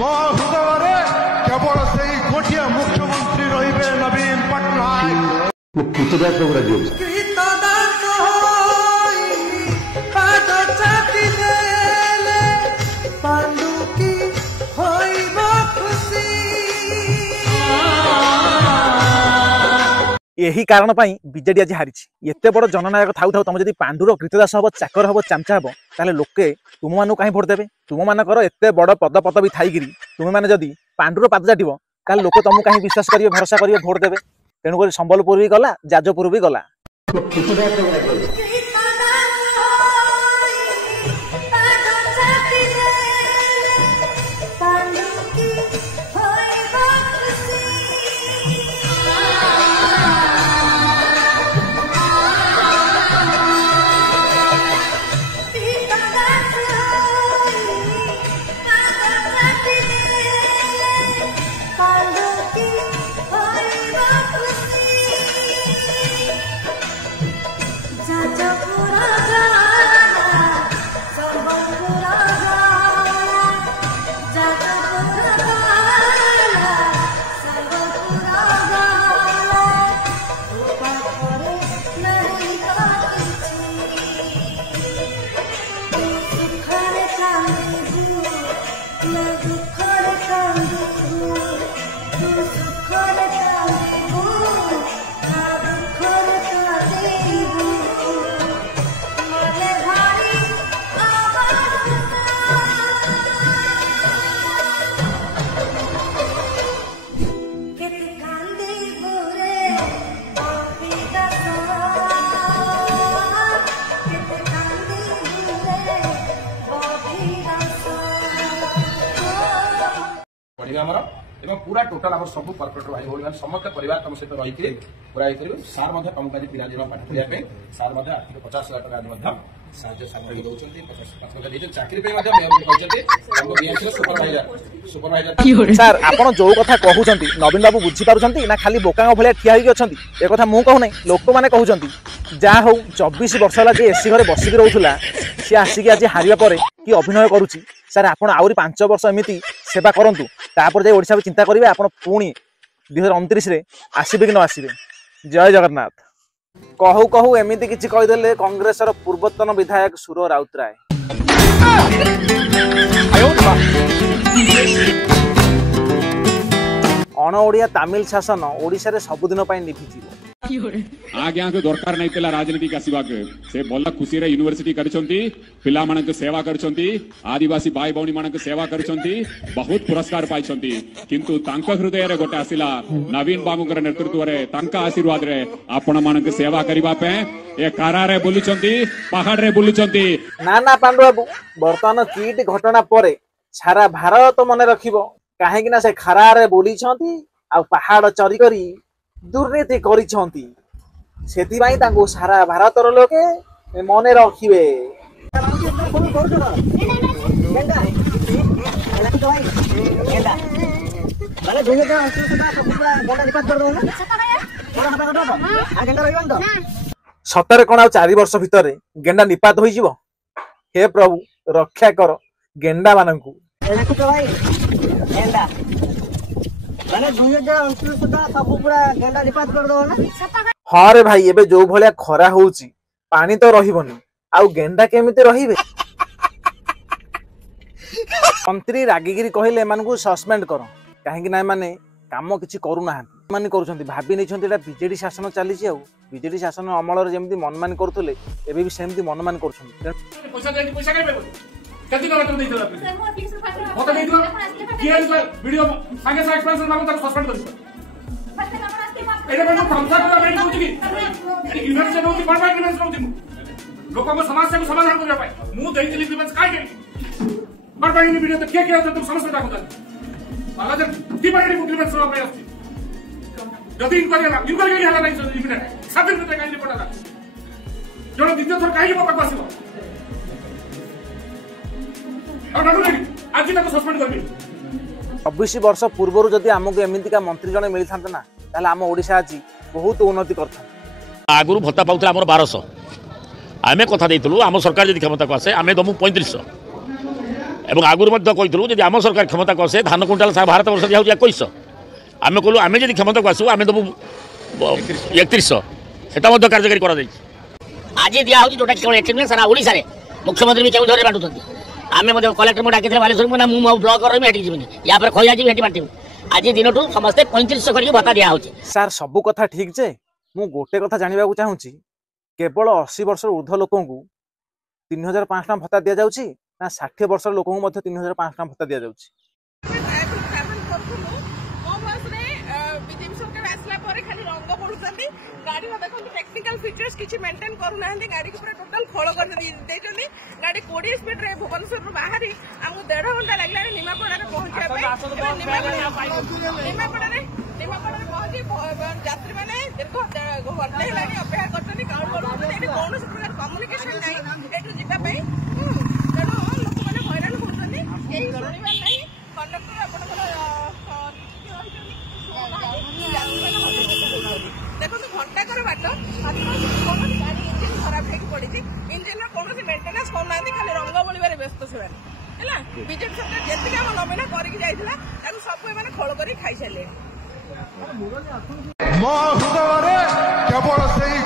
ମୋ ହୃଦୟରେ କେବଳ ସେଇ ଗୋଟିଏ ମୁଖ୍ୟମନ୍ତ୍ରୀ ରହିବେ ନବୀନ ପଟ୍ଟନାୟକ। यही कारण बीजेडी आज हारी एत बड़ जननायक थाउ थाउ तुम जब पांडुर कृतदास हम चाकर हम चामचा हम ताले लोके तुम मानू कहीं भोट देवे तुम मानकर एत बड़ पद पदवी थी तुम मैंने जदि पांडुर पाद चाटिव ताले लोक तुमको कहीं विश्वास करेंगे भरोसा करेंगे भोट देवे तेणुक संबलपुर भी गला जाजपुर भी गला। पूरा टोटाल आम सब कॉर्पोरेटर भाई भाई समस्त परिवार तुम सहित रही पूरा सार तुमको आज पिला दिन पाठ करने सार आर्थिक 50,000 टका साहाଯ୍य सामग्री दौरान चाकरी सर आप जो कथा कहते नवीन बाबू बुझीपार ना खाली बोका भाया ठिया एक कथा मुझे कहूना लोक मैंने कहते जहाँ हूँ 24 वर्ष है जी एसी घरे बसिक रोला सी आसिक आज हारिया कि अभिनय करुच्ची सर आप 5 वर्ष एमती सेवा करूँ तापर जाए ओडिशा चिंता करेंगे आप पुणी 2029 आसबे कि न आसबे। जय जगन्नाथ। कहू कहू एमती किसी कहीदे कांग्रेस पूर्वतन विधायक सुर राउतराय। अण ओडिया तमिल शासन ओडिशा रे सबुदिन निभिजी आगे आगे दरकार नहीं पिला राजनीति आसवा से भल खुशी यूनिवर्सिटी करछंती पिला मानक सेवा करछंती आदिवासी भाई भौणी मानक सेवा करछंती बहुत पुरस्कार पाइछंती किंतु तांका हृदय रे गोटे आसिला नवीन बाबूकर नेतृत्व रे तांका आशीर्वाद रे आपण मानक सेवा करिबा पे ए कारा रे बुलिछंती पहाड़ रे बुलिछंती ना पांडु बाबू वर्तमान किट घटना परे सारा भारत मन रखिबो काहे कि ना से खरा रे बुलिछंती आ पहाड़ चरी करी दुर्नीति करिछंती सेतिबाई तांको सारा भारतर लोके मने रखिबे। सतरे कौन 4 वर्ष भितर गेंडा निपात हो जीवो हे प्रभु रक्षा कर गेंडा मानकू। हाँ रे भाई एबे जो भलिया खरा होउची पानी तो रहिबनी आउ गेंडा केमिति रहिबे। मंत्री रागिगिरी कहले एमानकू सस्पेंड करो काहे कि ना माने काम किछि करू ना माने करूछंती भाबी नै छंती एटा बीजेडी शासन चली छी आउ बीजेडी शासन अमल रे जेमति मनमान करथुले एबे भी सेमति मनमान करूछंती। पैसा देनी पैसा काय पेबो कति डॉलर तुम देइतला मते देइतला किया वीडियो संगे संगे एक्सपेंस मागो ताको सस्पेंड करिस एटा बनो कंसार को मेन कहउची कि यूनिवर्सिटी होती बड़ बड़ यूनिवर्सिटी होती लोक को समस्या को समाधान करबा पाए मु देइतली डिफेंस काय केली बड़ बड़ वीडियो तो के तुम समस्या दाखो वाला जब दी बड़ी डिफेंस रो में आछि जदी इंक्वायरी के हला नहीं इमिडिएट 7 दिन तक रिपोर्ट आला जोनो द्वितीय थर काहे पक्का आसीबो आज तक सस्पेंड करबी 24 वर्ष पूर्व जदि आमको एमतीका मंत्री जने मिली थांते ना ताले आम ओडिशा आज बहुत उन्नति करथा। आगुरु भत्ता पाउतला हमर 1200 आमे कथा देइतलु आम सरकार जदि क्षमता को आसे आमे दमु 3500 এবং আগুর মধ্যে কইଥିଲୁ যদি ଆମ ସରକାର କ୍ଷମତାକୁ ଆସେ ଧାନ କୁଇଣ୍ଟାଲ ସାରା ଭାରତ ବର୍ଷ ଦିଆହେଉଛି 2100 ଆମେ କହିଲୁ ଆମେ ଯଦି କ୍ଷମତାକୁ ଆସିବୁ ଆମେ ଦେବୁ 3100 সেটা ମଧ୍ୟ କାର୍ଯ୍ୟକାରୀ କରାଯାଇଛି। ଆଜି ଦିଆହେଉଛି ଯୋଉଟା କେବଳ ଏଠି ନୁହେଁ ସାରା ଓଡ଼ିଶାରେ ମୁଖ୍ୟମନ୍ତ୍ରୀ ବି କେଉଁଠାରେ ବାଣ୍ଟୁଛନ୍ତି। ଆମେ ମଧ୍ୟ କଲେକ୍ଟର ମୁଁ ଡାକିଥିଲେ ବାଲେଶ୍ୱରକୁ ନା ମୁଁ ବ୍ଲକ ରହିବି ଏଠି ଯିବିନି ୟା ପରେ ଖୋଜା ଯିବି ଏଠି ବାଣ୍ଟିବି। ଆଜି ଦିନଠୁ ସମସ୍ତେ 3500 କରିକି ଭତ୍ତା ଦିଆହେଉଛି। ସାର୍ ସବୁ କଥା ଠିକ୍ ଯେ ମୁଁ ଗୋଟେ କଥା ଜାଣିବାକୁ ଚାହୁଁଛି କେବଳ 80 ବର୍ଷର ঊର୍ଦ୍ଧ୍ୱ ଲୋକଙ୍କୁ 3500 ଟଙ୍କା ଭତ୍ତା ଦିଆଯାଉଛି ନା 60 ବର୍ଷର ଲୋକଙ୍କୁ ମଧ୍ୟ 3500 ଟଙ୍କା ଭତ୍ତା ଦିଆଯାଉଛି? गाड़ी देखो टेक्निकल फीचर्स किसी मेंटेन करूना गाड़ी को टोटल खोल कर गाड़ी 20 स्पीड रे भुवनेश्वर बाहर आमको 1.5 घंटा लगला निमापड़ा पहुंचा निमापड़ा पहुंची यात्री मैंने दीर्घ घंटे लगे अपेक्षा करते काउंट कौन प्रकार कम्युनिकेशन नहीं जावाई तेणु लोक मैंने हैरान होती शुणवार नहीं कंडक्टर देखो घंटा कर बाट कौन गाड़ी इंजिन खराब हो पड़ी इंजिन कौन मेन्टेनान्स करना खाली रंग बोलवे व्यस्त से बीजेपी सरकार जी आम नवीन करके सब खोल कर खाई सारे ମୋ ହୃଦୟରେ କେବଳ ସେଇ